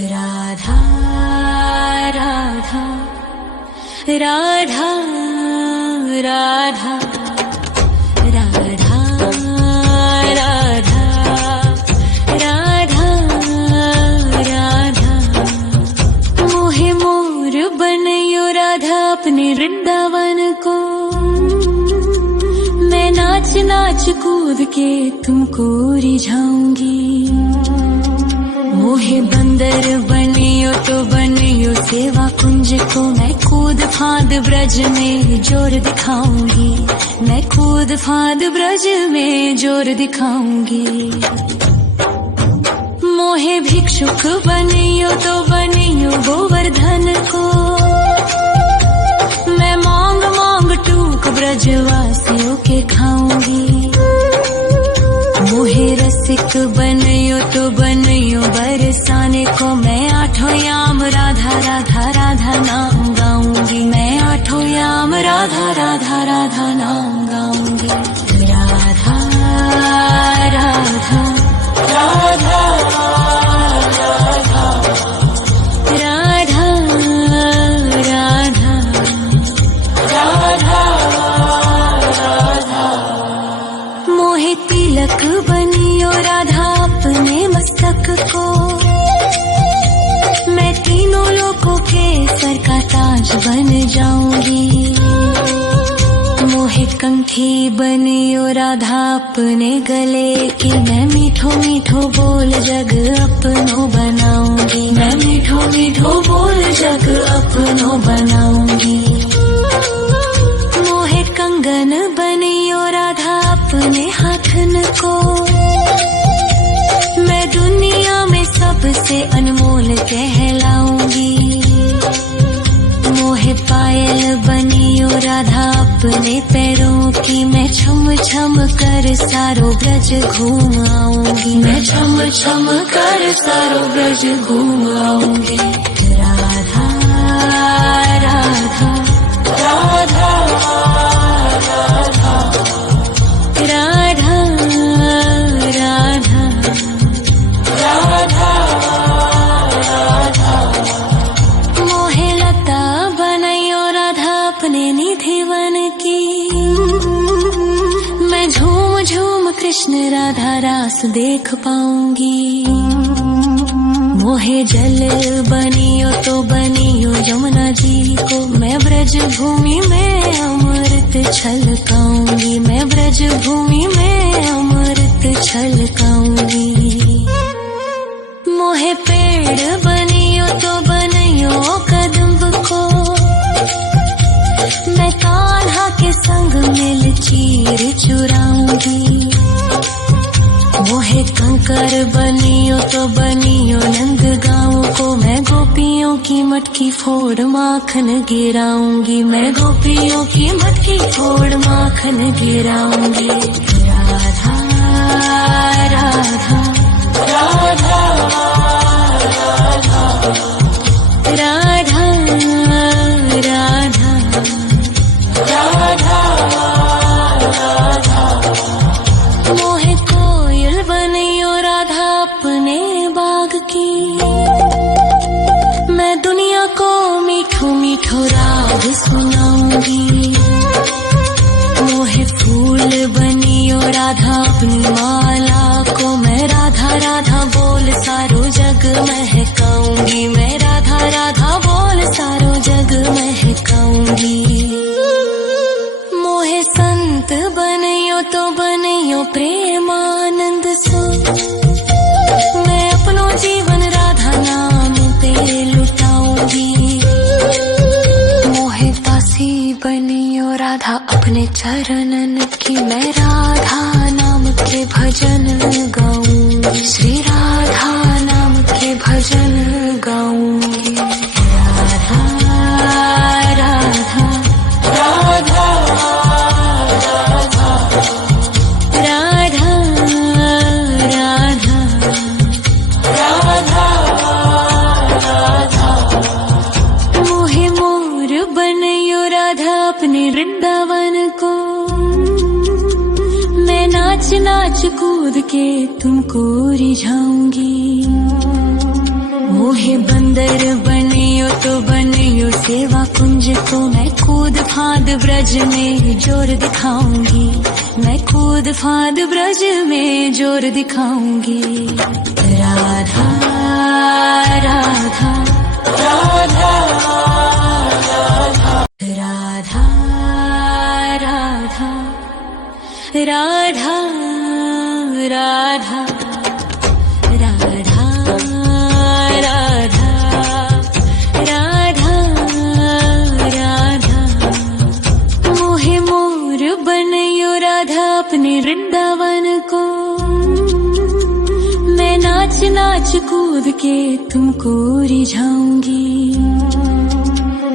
राधा राधा राधा राधा राधा राधा राधा राधा मोहे मोर बनयो राधा अपने वृंदावन को। मैं नाच नाच कूद के तुमको रिझाऊंगी। मोहे बंदर बनियो तो बनियो सेवा कुंज को। मैं कूद फांद ब्रज में जोर दिखाऊंगी। मैं कूद फांद ब्रज में जोर दिखाऊंगी। मोहे भिक्षुक बनियो तो बनियो गोवर्धन को। मैं मांग मांग टूक ब्रजवासियों के खाऊंगी। मोहे रसिक बनियो तो बनियो बरसाने को। मैं आठों याम राधा राधा राधा नाम गाऊंगी। मैं आठों याम राधा राधा राधा नाम गाऊंगी। राधा राधा राधा राधा राधा राधा राधा। मोहे तिलक बनियो राधा अपने मस्तक को। मैं तीनों लोगों के सर का ताज बन जाऊंगी। मोहे कंठी बनियो राधा अपने गले की। मैं मीठो मीठो बोल जग अपनो बनाऊंगी। मैं मीठो मीठो बोल जग अपनो बनाऊंगी। मोहे कंगन बनियो राधा अपने हाथन को। मैं दुनिया में सबसे अनमोल कहलाऊंगी। मोहे पायल बनियो राधा अपने पैरों की। मैं छम छम कर सारो ब्रज घूम आऊंगी। मैं छम छम कर सारो ब्रज घूम आऊंगी। राधा राधा राधा राधा राधा राधा राधा। मोहे लता बनयो राधा अपने निधि वन की। मैं झूम झूम कृष्ण राधा रास देख पाऊंगी। मोहे जल बनियो तो बनियो यमुना जी को। मैं ब्रज भूमि में अमृत छलकाऊंगी। मैं ब्रज भूमि में अमृत छलकाऊंगी। मोहे पेड़ बनियो तो बनियो कदम्ब को। मैं कान्हा के संग मिल चीर चुराऊंगी। मोहे कंकर बनियो तो बनियो नंद गाँव को। मैं गोपियों की मटकी फोड़ माखन गिराऊंगी। मैं गोपियों की मटकी फोड़ माखन गिराऊंगी। राधा राधा राधा राधा राधा राधा राधा। मोहे कोयल बनियो राधा अपने बाग की। मैं दुनिया को मीठो मीठो राग सुनाऊंगी। मोहे फूल बनियो राधा अपनी माला को। मैं राधा राधा बोल सारो जग महकाऊंगी। मैं राधा राधा बोल सारो जग महकाऊंगी। मोहे संत बनियो तो बनियो प्रेमानंद सो। मैं अपनो जीवन राधा नाम पे लुटाऊंगी। मोहे दासी बनियो राधा अपने चरणन की। मैं राधा नाम के भजन गाऊंगी। श्री राधा नाम के भजन गाऊंगी। राधा राधा राधा राधा राधा राधा राधा। मोहे मोर बनयो राधा अपने वृंदावन को। मैं नाच नाच कूद के तुमको रिझाऊंगी। मोहे बंदर बनियो तो बनियो सेवा कुंज को, मैं कूद फांद ब्रज में जोर दिखाऊंगी, मैं कूद फांद ब्रज में जोर दिखाऊंगी। राधा राधा राधा राधा राधा राधा राधा राधा राधा राधा राधा। मोहे मोर बनयो राधा अपने वृंदावन को, मैं नाच नाच कूद के तुमको रिझाऊंगी।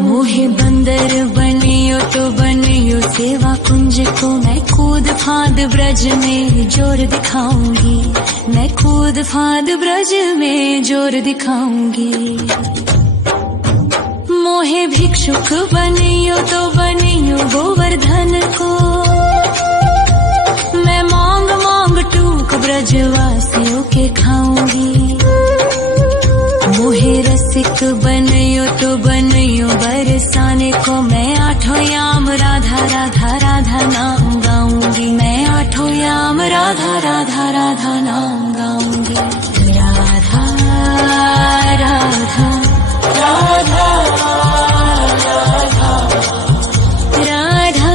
मोहे बंदर बनियो तो बनियो सेवा कुंज को, मैं कूद फांद ब्रज में जोर दिखाऊंगी, मैं कूद फांद ब्रज में जोर दिखाऊंगी। मोहे भिक्षुक बनियो तो बनियो गोवर्धन को, मैं मांग मांग टूक ब्रजवासियों के खाऊंगी। मोहे रसिक बनियो तो बनियो बरसाने को, मैं आठों याम राधा राधा राधा नाम गाऊंगी, मैं आठों याम राधा राधा राधा नाम गाऊंगी। राधा राधा राधा राधा राधा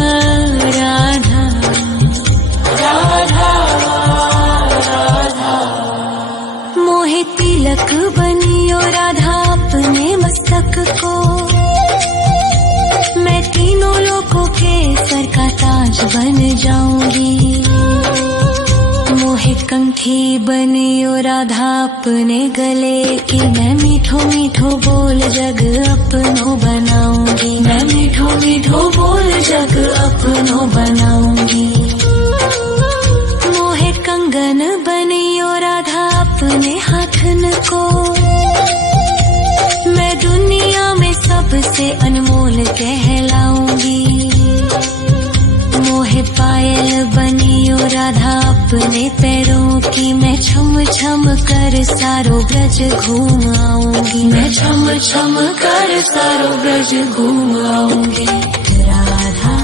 राधा राधा। मोहे तिलक बनियो राधा अपने मस्तक को, मैं तीनों लोकों के सर का ताज बन जाऊंगी। मोहे कंठी बनियो राधा अपने गले की, मैं मीठो मीठो बोल जग अपनो बनाऊंगी, मैं मीठो मीठो बोल जग अपनो बनाऊंगी। मोहे कंगन बनियो राधा अपने हाथन को, मैं दुनिया में सबसे अनमोल कहलाऊंगी। मोहे पायल बनियो राधा अपने पैरों की, मैं छम छम कर सारो ब्रज घूम आऊंगी, मैं छम छम कर सारो ब्रज घूम आऊंगी। राधा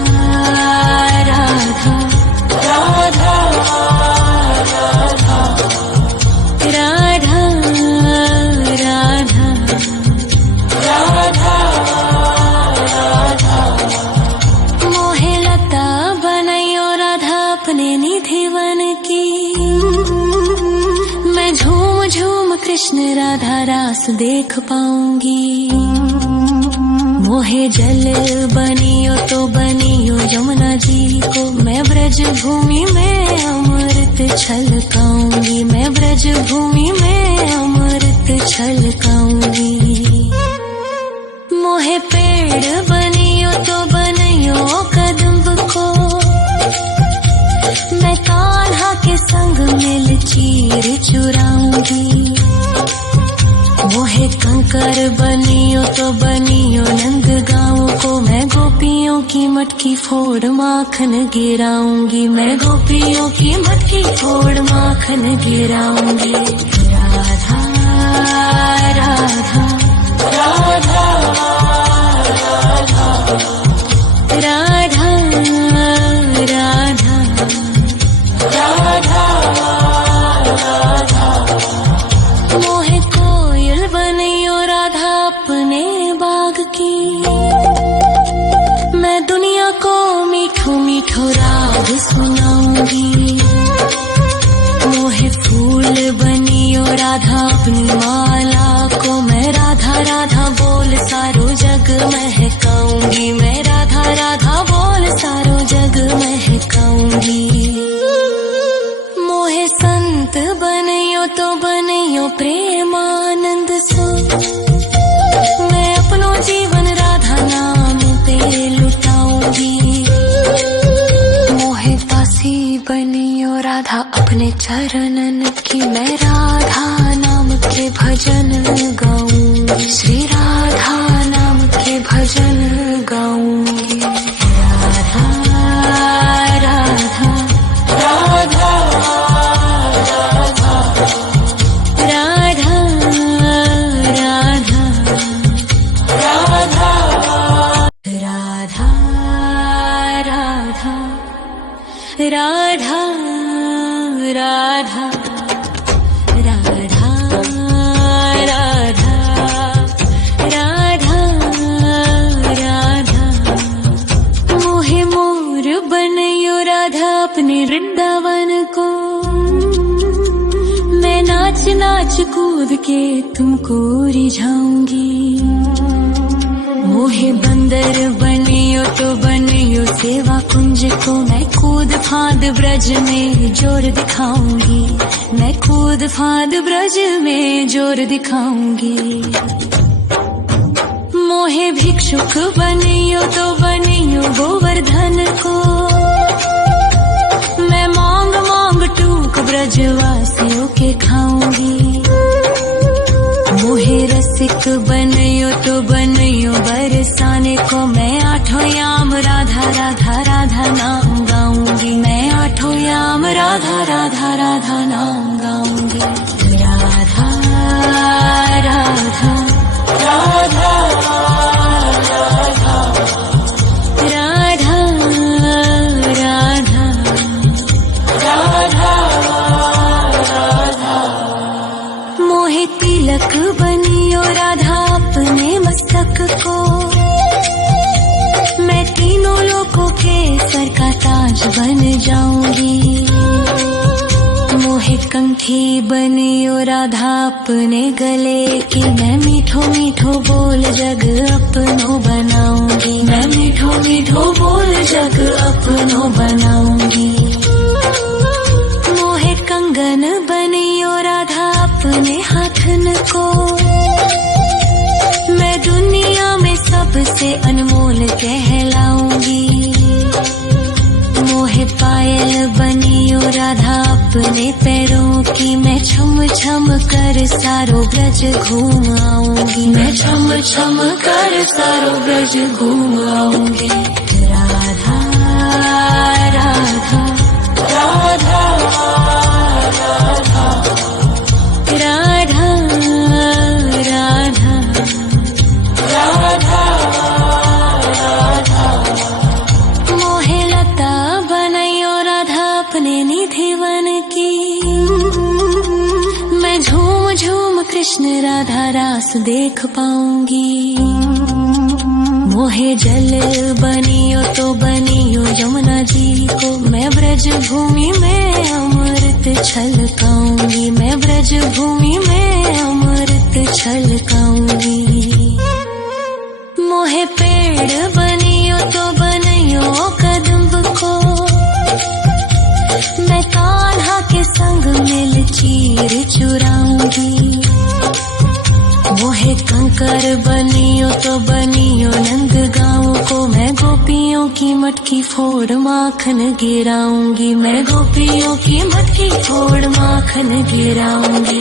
राधा राधा राधा राधा राधा राधा। मोहे लता बनयो राधा अपने निधिवन की, मैं झूम झूम कृष्ण राधा रास देख पाऊंगी। मोहे जल बनियो तो बनियो यमुना जी को, मैं ब्रज भूमि में अमृत छलकाऊंगी, मैं ब्रज भूमि में अमृत छलकाऊंगी। मोहे पेड़ बनियो तो बनियो कदम्ब को, मैं कान्हा के संग मिल चीर चुराऊंगी। मोहे कंकर बनियो तो बनियो नंद गाँव को, मैं गोपियों की मटकी फोड़ माखन गिराऊंगी, मैं गोपियों की मटकी फोड़ माखन गिराऊंगी। राधा राधा राधा राधा राधा राधा राधा। मोहे कोयल बनियो राधा अपने बाग की, मैं दुनिया को मीठो मीठो राग सुनाऊंगी। मोहे फूल बनियो राधा अपनी माला को, मैं राधा राधा बोल सारो जग महकाऊंगी, मैं राधा राधा बोल सारो जग महकाऊंगी। मोहे संत बनियो तो बनियो प्रेमानंद सो, मैं अपनो जीवन राधा नाम पे लुटाऊंगी। मोहे दासी बनियो राधा अपने चरणन की, मैं राधा नाम के भजन गाऊंगी, श्री राधा नाम के भजन गाऊंगी। राधा राधा राधा राधा राधा नाच कूद के तुमको रिझाऊंगी। मोहे बंदर बनियो तो बनियो सेवा कुंज को, मैं कूद फांद ब्रज में जोर दिखाऊंगी। मैं कूद फांद ब्रज में जोर दिखाऊंगी। मोहे भिक्षुक बनियो तो बनियो गोवर्धन को, मैं मांग मांग टूक ब्रजवासियों के खाऊंगी। मोहे रसिक बनियो तो बनियो बरसाने को, मैं आठों याम राधा राधा राधा नाम गाऊंगी। मैं आठों याम राधा राधा राधा नाम गाऊंगी। राधा राधा राधा तिलक बनियो राधा अपने मस्तक को, मैं तीनों लोगों के सर का ताज बन जाऊंगी। मोहे कंठी बनियो राधा अपने गले की, मैं मीठो मीठो बोल जग अपनो बनाऊंगी। मैं मीठो मीठो बोल जग अपनो बनाऊंगी। मोहे कंगन बनियो राधा अपने हाथन को, मैं दुनिया में सबसे अनमोल कहलाऊंगी। मोहे पायल बनियो राधा अपने पैरों की, मैं छम छम कर सारो ब्रज घूम आऊंगी। मैं छम छम कर सारो ब्रज घूम आऊंगी। राधा राधा राधा राधा राधा राधा राधा। मोहे लता बनायो राधा अपने निधि वन की, मैं झूम झूम कृष्ण राधा रास देख पाऊंगी। मोहे जल बनियो तो बनियो यमुना जी को, मैं ब्रज भूमि में अमृत छलकाऊंगी। मैं ब्रज भूमि में अमृत छलकाऊंगी। मोहे पेड़ बनियो तो बनियो कदम्ब को, मैं कान्हा के संग मिल चीर चुराऊंगी। मोहे कंकर बनियो तो बनियो नंद गाँव को, मैं गोपियों की मटकी फोड़ माखन गिराऊंगी। मैं गोपियों की मटकी फोड़ माखन गिराऊंगी।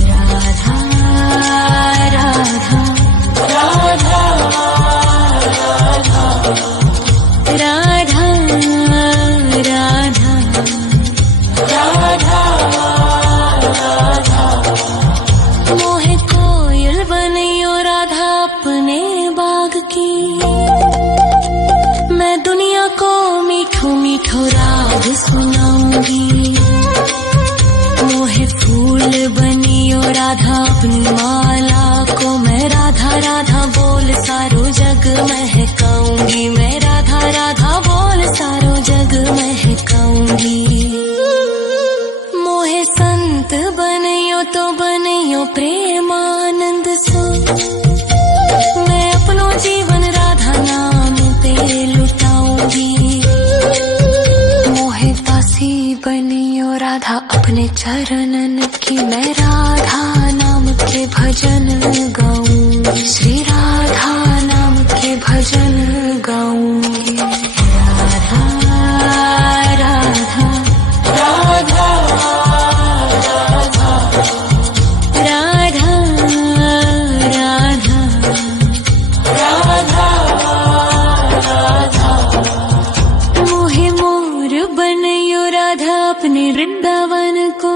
राधा राधा राधा राधा राधा राधा राधा। मोहे कोयल बनियो राधा अपने बाग की, मैं दुनिया को मीठो मीठो राग सुनाऊंगी। मोहे फूल बनियो राधा अपनी माला को, मैं राधा राधा बोल सारो जग महकाऊंगी। मैं राधा राधा बोल सारो जग महकाऊंगी। मोहे संत बनियो तो बनियो प्रेमानंद सो, मैं अपनो जीवन राधा नाम पे लुटाऊंगी। मोहे दासी बनियो राधा अपने चरणन की, मैं राधा नाम के भजन गाऊंगी। श्री राधा नाम के भजन गाऊंगी। राधा राधा राधा राधा राधा राधा राधा। मोहे मोर बनियो राधा अपने वृंदावन को,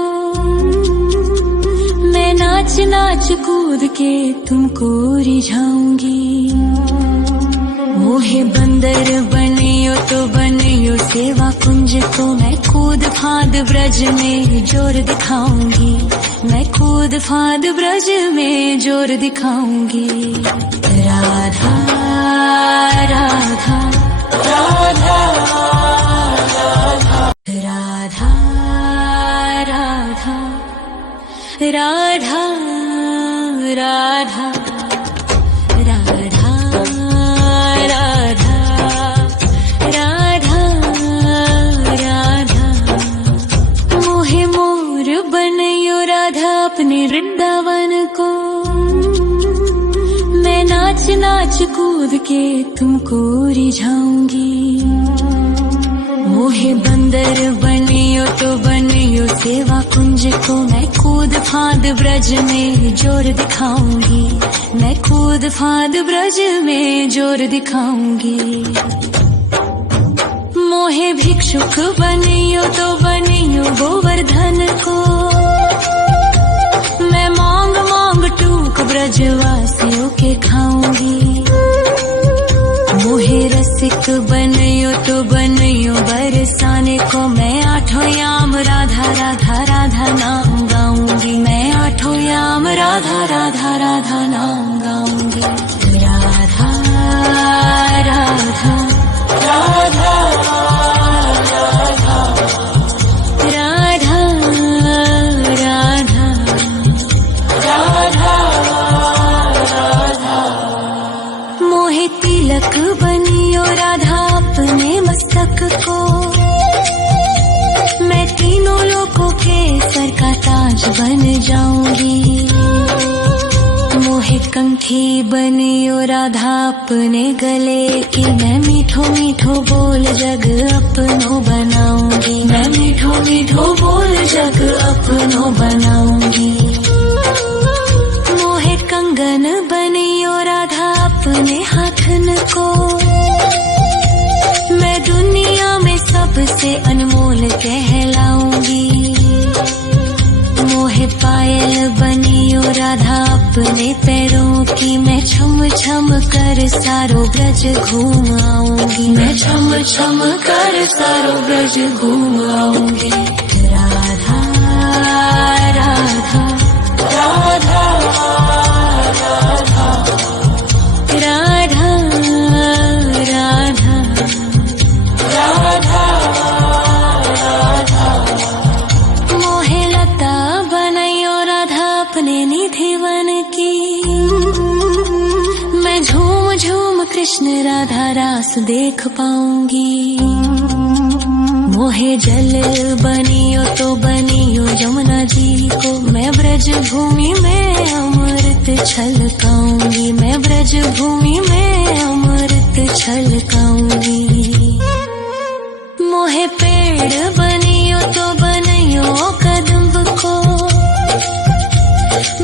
मैं नाच नाच कूद के तुमको रिझाऊंगी। मोहे बंदर बनियो तो बनियो सेवा कुंज को, मैं कूद फांद ब्रज में जोर दिखाऊंगी। मैं कूद फांद ब्रज में जोर दिखाऊंगी। राधा राधा राधा राधा राधा राधा राधा राधा राधा राधा राधा मोहे मोर बनयो राधा अपने वृंदावन को मैं नाच नाच कूद के तुमको रिझाऊंगी मोहे बंदर बनियो तो बनियो सेवा कुंज को मैं कूद फांद ब्रज में जोर दिखाऊंगी मैं कूद फांद ब्रज में जोर दिखाऊंगी मोहे भिक्षुक बनियो तो बनियो गोवर्धन को मैं मांग मांग टूक ब्रजवासियों के खाऊंगी मोहे रसिक बनयो तो बनयो बरसाने को मैं आठों याम राधा राधा राधा नाम गाऊंगी मैं आठों याम राधा राधा राधा नाम गाऊंगी राधा राधा राधा राधा राधा राधा राधा राधा मोहे तिलक बनियो राधा अपने मस्तक को मैं तीनों लोगों के सर का ताज बन जाऊंगी मोहे कंठी बनियो राधा अपने गले की मैं मीठो मीठो बोल जग अपनो बनाऊंगी मैं मीठो मीठो बोल जग अपनो बनाऊंगी मोहे कंगन बनियो राधा अपने हाथन को मैं दुनिया में सबसे अनमोल कहलाऊंगी मोहे पायल बनियो राधा अपने पैरों की मैं छम छम कर सारो ब्रज घूम आऊंगी मैं छम छम कर सारो ब्रज घूम आऊंगी राधा राधा राधा राधा राधा राधा राधा राधा मोहे लता बनयो राधा अपने निधि वन की मैं झूम झूम कृष्ण राधा रास देख पाऊंगी मोहे जल बनियो तो बनियो यमुना जी को मैं ब्रज भूमि में अमृत छलकाऊंगी मैं ब्रज भूमि में अमृत छलकाऊंगी मोहे पेड़ बनियो तो बनियो कदम्ब को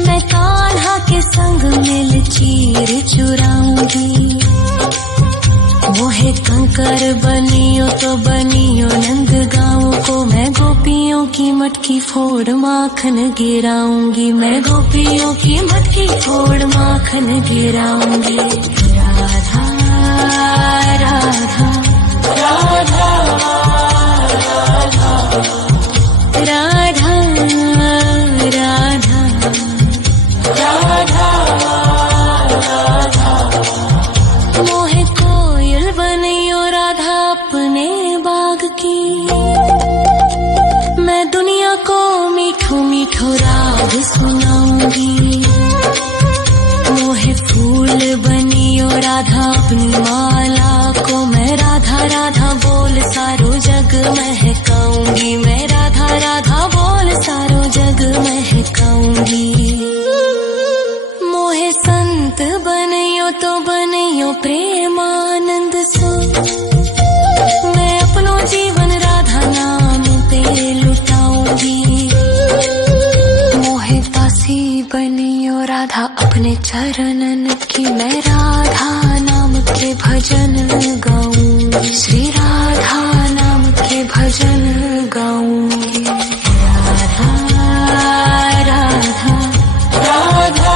मैं कान्हा के संग मिल चीर चुराऊंगी मोहे कंकर बनियो तो बनियो नंद गाँव को मैं गोपियों की मटकी फोड़ माखन गिराऊंगी मैं गोपियों की मटकी फोड़ माखन गिराऊंगी राधा राधा राधा राधा राधा राधा राधा मोहे कोयल बनियो राधा अपने बाग की मैं दुनिया को मीठो मीठो राग सुनाऊंगी मोहे फूल बनियो राधा अपनी माला को मैं राधा राधा बोल सारो जग महकाऊंगी मैं राधा राधा बोल सारो जग महकाऊंगी मोहे संत बनियो तो बनियो प्रेमानंद सो मैं अपनो जीवन राधा नाम पे लुटाऊंगी मोहे दासी बनियो राधा अपने चरणन की मैं राधा नाम के भजन गाऊंगी श्री राधा नाम के भजन